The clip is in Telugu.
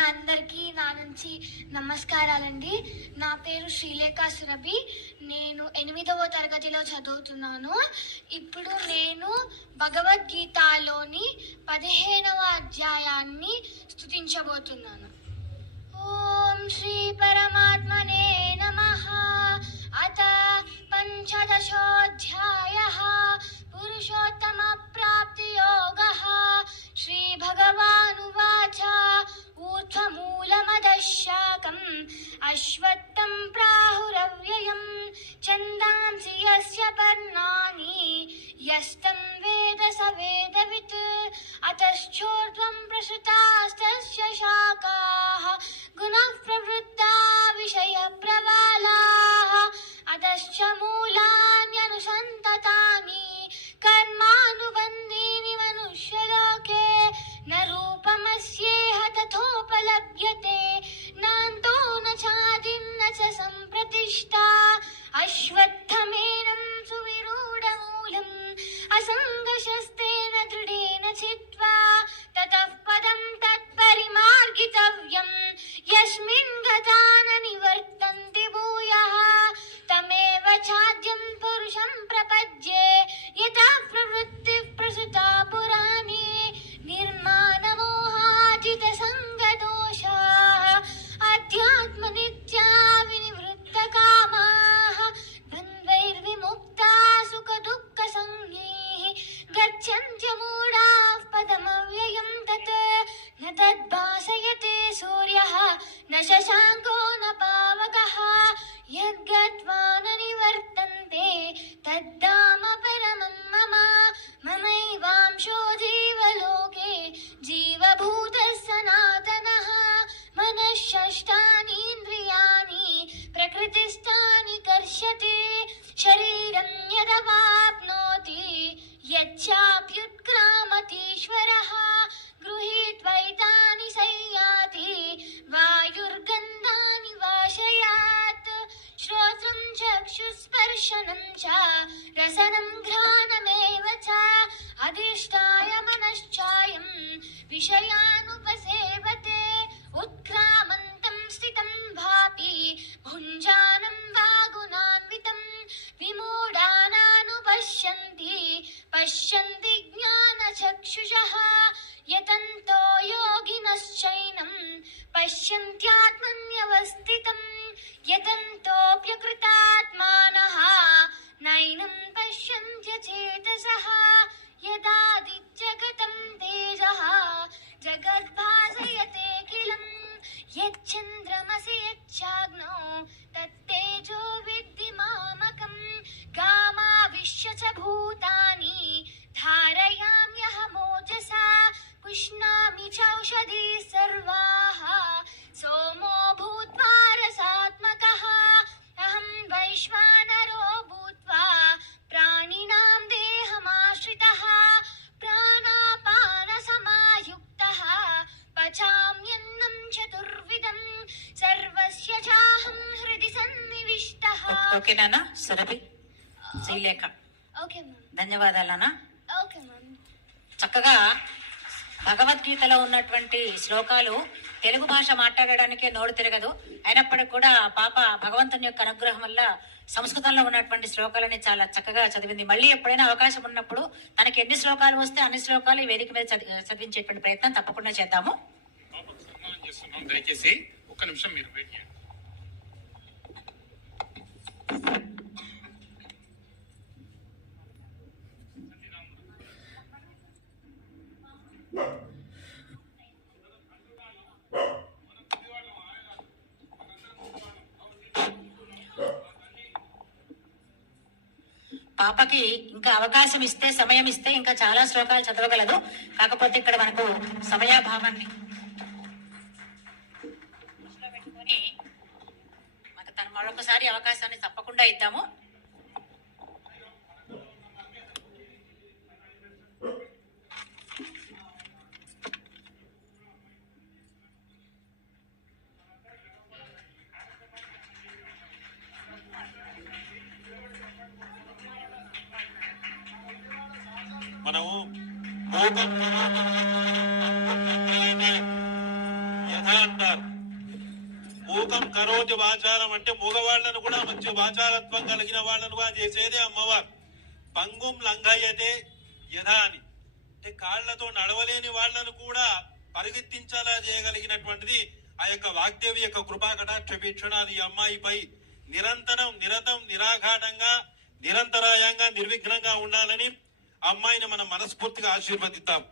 ఉన్న అందరికీ నా నుంచి నమస్కారాలండి. నా పేరు శ్రీలేఖ సురభి. నేను 8వ తరగతిలో చదువుతున్నాను. ఇప్పుడు నేను భగవద్గీతలోని 15వ అధ్యాయాన్ని స్తుతించబోతున్నాను. ఓం శ్రీ పరమాత్మనే నమః. అత పంచదశోऽధ్యాయః పురుషోత్తమ ప్రాప్తి యోగః. శ్రీ భగవానువాచ ఊర్ధ్వమూలమదశాకం అశ్వత్థం ప్రాహురవ్యయం ఛందాంసి యస్య పర్ణాని యస్తం వేద స వేదవిత్. అతశ్చోర్ధ్వం ప్రసృతాస్తస్య శాఖాః గుణః ప్రవృత్తా విషయ ప్రవాలాః. అతశ్చ మూలాన్యనుసంతతాని కర్మానుబంధీని మనుష్యలోకే. న రూపమస్యేహ తథోపలభ్యతే నాంతో న ఛాదిన్న చ సంప్రతిష్ఠా. అశ్వత్థమేనం సువిరూఢమూలం అసంగశస్త్రేణ దృఢేన చిత్వా. తతః పదం తత్పరిమార్గితవ్యం యస్మిన్ గతా న నివర్తంతి భూయః. తమేవ చాద్యం పురుషం ప్రపద్యే యతః ప్రవృత్తిః ప్రసృతా పురాణే. నిర్మాణమోహాజిత సంగదోషాః అధ్యాత్మ నిత్యా వినివృత్త కామాః. ద్వంద్వైర్విముక్తా సుఖ దుఃఖ సంజ్ఞైః గచ్చన్త్యమూఢాః పదమవ్యయం తత్. న తద్భాసయతే సూర్యః న శశాంకో న పావకః. యద్గత్వా న నివర్తంతే తద్ధామ పరమం మమ. మమైవాంశో జీవలోకే జీవభూతః సనాతనః. మనఃషష్టానీంద్రియాణి ప్రకృతిస్థాని కర్షతే. శరీరం యదవాప్నోతి యచ్చాప్యుత్క్రామतीश्वरः. గృహీత్వైతాని సంయాతి వాయుర్గంధాని వాశయాత్. శ్రోత్రం చక్షుస్పర్శనం చ రసనం ఘ్రాణమేవ చ. అధిష్టాయ మనశ్చాయం విషయానుపసేవతే. ఉత్క్రామంతం స్థితం భాతి భుంజానం వాగునాన్వితం. విమూఢానానుపశ్యంతి పశ్యంతి జ్ఞానచక్షుషః. యతంతో యోగినశ్చైనం పశ్యంత్యాత్మన్యవస్థితం. యతంతోऽప్యకృతాత్మానః నైనం పశ్యంత్యచేతసః. యదాదిత్యగతం తేజః జగద్భాసయతేఖిలం. యచ్చంద్రమసి యచ్చాగ్నౌ తత్తేజో విద్ధి మామకం. గామావిశ్య చ భూతాని ధారయామ్యహమోజసా. పుష్ణామి చౌషధీ సర్వాః సోమో భూత్వా రసాత్మకః. అహం వైశ్వానరో భూత్వా ప్రాణినాం దేహమాశ్రితః. ప్రాణాపాన సమాయుక్తః పచామ్యన్నం చతుర్విధం. సర్వస్య చాహం హృది సన్నివిష్టః. ఓకే నాన్న సురభి శ్రీలేఖ ఓకే మ్యామ్. ధన్యవాదాలు నాన్న. Okay ma'am. చక్కగా భగవద్గీతలో ఉన్నటువంటి శ్లోకాలు తెలుగు భాష మాట్లాడడానికే నోరు తిరగదు. అయినప్పటికీ కూడా పాప భగవంతుని యొక్క అనుగ్రహం వల్ల సంస్కృతంలో ఉన్నటువంటి శ్లోకాలని చాలా చక్కగా చదివింది. మళ్ళీ ఎప్పుడైనా అవకాశం ఉన్నప్పుడు తనకి ఎన్ని శ్లోకాలు వస్తే అన్ని శ్లోకాలు ఈ వేదిక మీద చదివించేటువంటి ప్రయత్నం తప్పకుండా చేద్దాము. దయచేసి ఒక్క నిమిషం మీరు వెయిట్ చేయండి. పాపకి ఇంకా అవకాశం ఇస్తే సమయం ఇస్తే ఇంకా చాలా శ్లోకాలు చదవగలదు. కాకపోతే ఇక్కడ మనకు సమయాభావాన్ని పెట్టుకొని మనకు తను మరొకసారి అవకాశాన్ని తప్పకుండా ఇద్దాము. మనము భూతం కథ అంటారు. మూకం కరోతి వాచారం అంటే మగవాళ్లను కూడా మంచి వాచారత్వం కలిగిన వాళ్ళను కూడా చేసేదే అమ్మవారు. పంగుం లంఘయతే యథా అని అంటే కాళ్లతో నడవలేని వాళ్లను కూడా పరిగెత్తించాలా చేయగలిగినటువంటిది ఆ యొక్క వాగ్దేవి యొక్క కృపా కటాక్ష వీక్షణాలు ఈ అమ్మాయిపై నిరంతరం నిరాఘాటంగా నిరంతరాయంగా నిర్విఘ్నంగా ఉండాలని అమ్మాయిని మనం మనస్ఫూర్తిగా ఆశీర్వదిద్దాం.